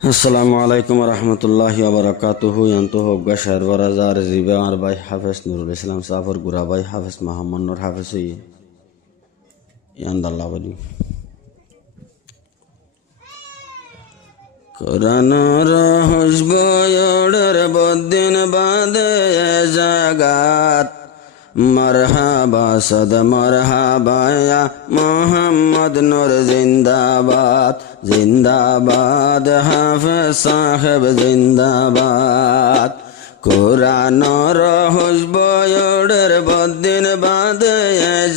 আসসালামু আলাইকুম রহমতুল্লাহি ওবরাকাতুহু ইয়ান্তু হবগা শাহর বরাজার জিবে আমার ভাই হাফেজ নুরুল ইসলাম সাফর গুরা ভাই হাফেজ মোহাম্মদ নূর হাফেজ ইয়ান্দাল্লাহ বলি কোরআনর হুজবয়ড়ের বদিন বাদে জাগাত মরহাবা সদ মরহাবা ইয়া মোহাম্মদ নূর জিন্দাবাদ জিন্দাবাদ হাফেজ সাহেব জিন্দাবাদ কোরআনর হুজবয়ড়ের বদিন বাদে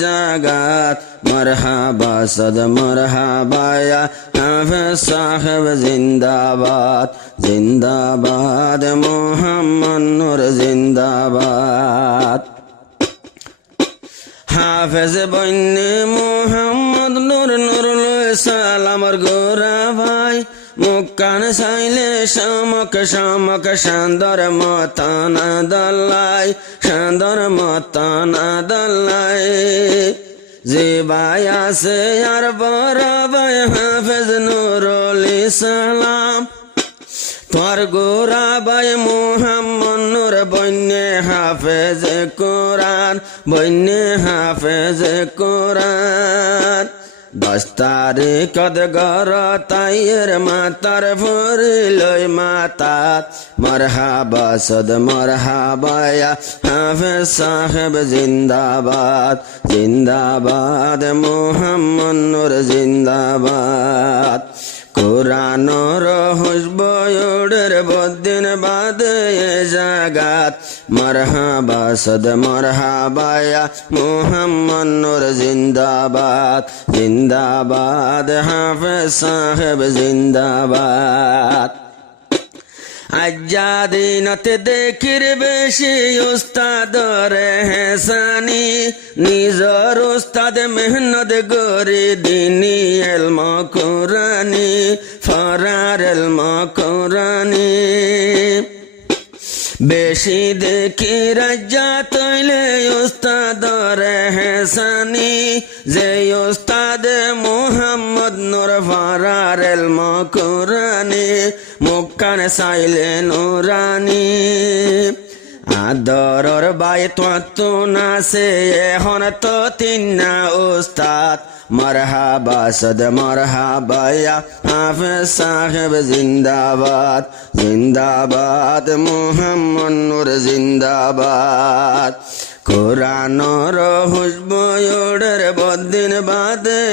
জাগাত মরহাবা সদ মরহাবা ইয়া হাফেজ সাহেব জিন্দাবাদ জিন্দাবাদ মোহাম্মদ নূর জিন্দাবাদ হাফেজ বন্যে মোহাম্মদ নূর নুরুল সালামর গোরা ভাই মুক্কান সাইলে শামক শামক শান্দর মতানা দল্লাই শান্দর মতানা দল্লাই জিবাই আছে আর বড় ভাই হাফেজ নুরুল সালাম তোর গোরা ভাই মোহাম্মদ নূর বন্যে হাফেজ কোরআন বন্যে হাফেজ কোরআন 10 তারিখ গর তাইয়ের মাতার ভরিলই মাতাত মরহাবা সদ মরহাবা ইয়া হাফেজ সাহেব জিন্দাবাদ জিন্দাবাদ মোহাম্মদ নূর জিন্দাবাদ কোরআনর হুজবয়ড়ের বদিন বাদে জাগাত মরহাবা সদ মরহাবা ইয়া মোহাম্মদ নূর জিন্দাবাদ জিন্দাবাদ হাফেজ সাহেব জিন্দাবাদ আজাদিনতে দেখির বেশি উস্তাদর হেসানি নিজর উস্তাদ মেহনত গরি দিনী এলম কোরআনি ফরার এলম কোরআনি বেশি দেখি রাজ্জা তৈলে উস্তাদর হেসানি যে উস্তাদ মোহাম্মদ নূর ফরার এলম কোরআনি মুক্কান সাইলে নুরানি আদরর বাই তো নাসে এখন তো তিন্না উস্তাদ মরহাবা সদ মরহাবা ইয়া হাফেজ সাহেব জিন্দাবাদ জিন্দাবাদ মোহাম্মদ নূর জিন্দাবাদ কোরআনর হুজবয়ড়ের বদিন বাদে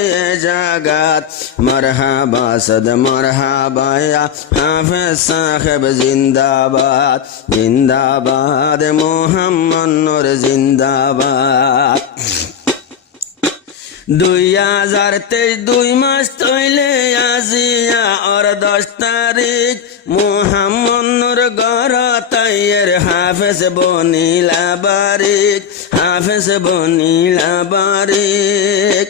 জাগাত মরহাবা সদ মরহাবা ইয়া হাফেজ সাহেব জিন্দাবাদ জিন্দাবাদ মোহাম্মদ নূর জিন্দাবাদ 2023 2 মাস তৈলে আজিয়া আর 10 তারিখ মোহাম্মদ নূর গর তাইয়ের হাফেজ বনিলা বারিক হাফেজ বনিলা বারিক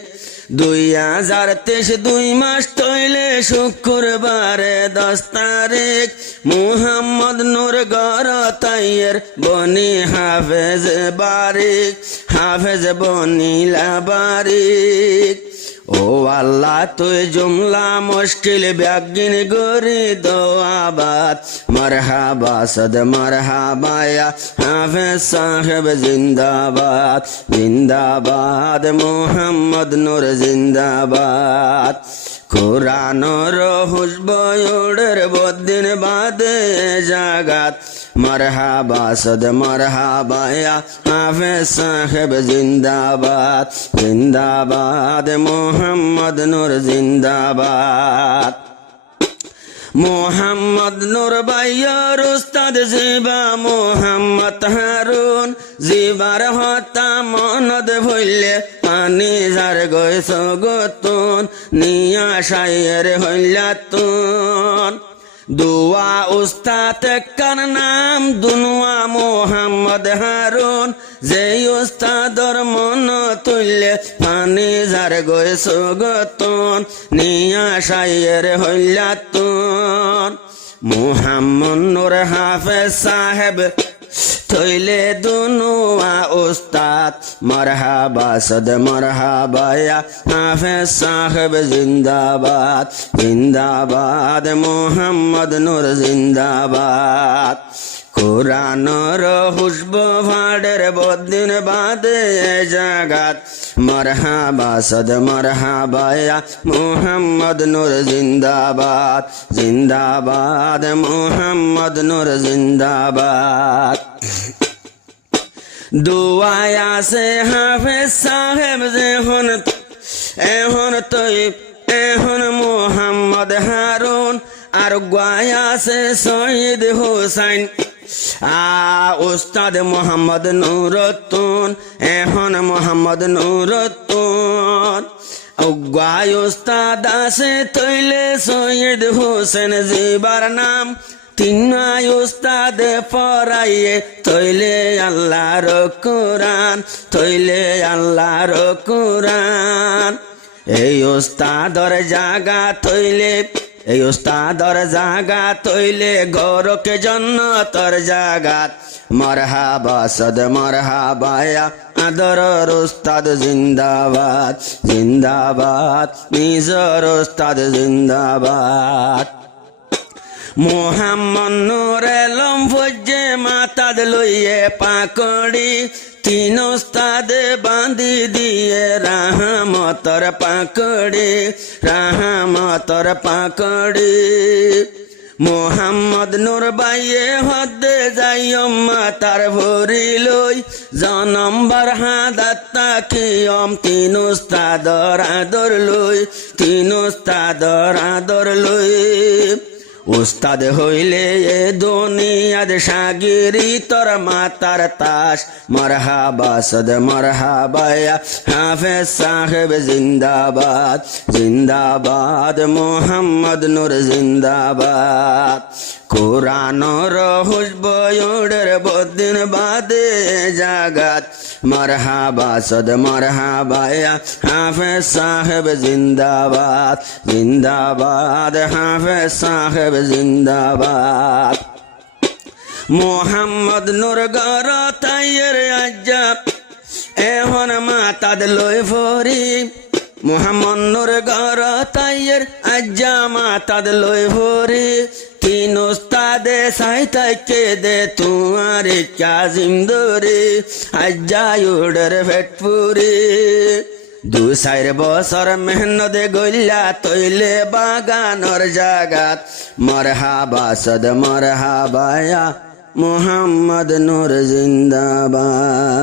2023 2 মাস তৈলে শুক্রবারে 10 তারিখ মোহাম্মদ নূর গর তাইয়ের বনি হাফেজ বারিক হাফেজ বনিলা বারিক ও আল্লাহ তুই জুমলা মুশকিল ব্যাগিন গরি দোয়াবাদ মরহাবা সদ মরহাবা ইয়া হাফেজ সাহেব জিন্দাবাদ জিন্দাবাদ মোহাম্মদ নূর জিন্দাবাদ কোরআনর হুজবয়ড়ের বদিন বাদে জাগাত মরহাবা সদ মরহাবা ইয়া হাফেজ সাহেব জিন্দাবাদ জিন্দাবাদ মোহাম্মদ নূর জিন্দাবাদ মোহাম্মদ নূর ভাইয়ের উস্তাদ জিবা মোহাম্মদ হারুন জিবার হতা মনদ ভইলে পানি যার গইস গতুন নিয়া শায়ের হইলাতুন দুয়া উস্তাদ কার নাম দুনুয়া মোহাম্মদ হারুন যে উস্তাদর মন তুললে পানি যার গইস গতুন নিয়া শায়ের হইলাতুন মোহাম্মদ নূর হাফেজ সাহেব থইলে দুনুয়া উস্তাদ মারহাবা সদ মারহাবা ইয়া হাফেজ সাহেব জিন্দাবাদ জিন্দাবাদ মোহাম্মদ নূর জিন্দাবাদ কোরআনর হুসব ভাড়ের বদিন বাদে জাগাত মারহাবা সদ মারহাবা ইয়া মোহাম্মদ নূর জিন্দাবাদ জিন্দাবাদ মোহাম্মদ নূর জিন্দাবাদ দুআয় আছে হাফেজ সাহেব এখন তৈব এখন মোহাম্মদ হারুন আর গোয়ায় আছে শহীদ হুসাইন উস্তাদ মোহাম্মদ নুরুদ্দিন এখন মোহাম্মদ নুরুদ্দিন গোয়ায় উস্তাদ আছে তৈলে শহীদ হুসেন জিবার নাম তিনায় উস্তাদ পড়াইয়ে তৈলে আল্লাহর কোরআন তৈলে আল্লাহর কোরআন এই উস্তাদর জাগা তৈলে এই উস্তাদর জাগা তৈলে গৌরকে জন্নতর জাগাত মারহাবা সদ মারহাবা ইয়া আদরর উস্তাদ জিন্দাবাদ জিন্দাবাদ নিজর উস্তাদ জিন্দাবাদ মোহাম্মদ নূর আলম ফজ্জে মাতাদ লইয়ে পাকড়ি তিন উস্তাদে বাঁধি দিয়ে রাহমতর পাকড়ি মোহাম্মদ নূর বাইয়ে হদে যাইয়ম মাতার ভরি লই জনম বারহাদাত তাকিয়ম তিন উস্তাদর আদর লই উস্তাদ হইলে এ দুনিয়াদ সাগিরি তোর মাতার তাস মারহাবা সদ মারহাবা ইয়া হাফেজ সাহেব জিন্দাবাদ জিন্দাবাদ মোহাম্মদ নূর জিন্দাবাদ কোরআনর হুসব উড়ের বদিন বাদে জাগাত মারহাবা সদ মারহাবা ইয়া হাফেজ সাহেব জিন্দাবাদ জিন্দাবাদ হাফেজ সাহেব জিন্দাবাদ মোহাম্মদ নূর গর তাইয়ের আজ্জাব এখন মাতাদ লই ফরি মোহাম্মদ নূর গর তাইয়ের আজ্জা মাতাদ লই ফরি তিন উস্তাদে সাইতাকে দে তুয়ারে কাজিম দরে আজ্জা উড়ের ভেটপুরি 2-4 বছর মেহনতে গইলা তৈলে বাগানর জাগাত মারহাবা সদ মারহাবা ইয়া মোহাম্মদ নূর জিন্দাবাদ।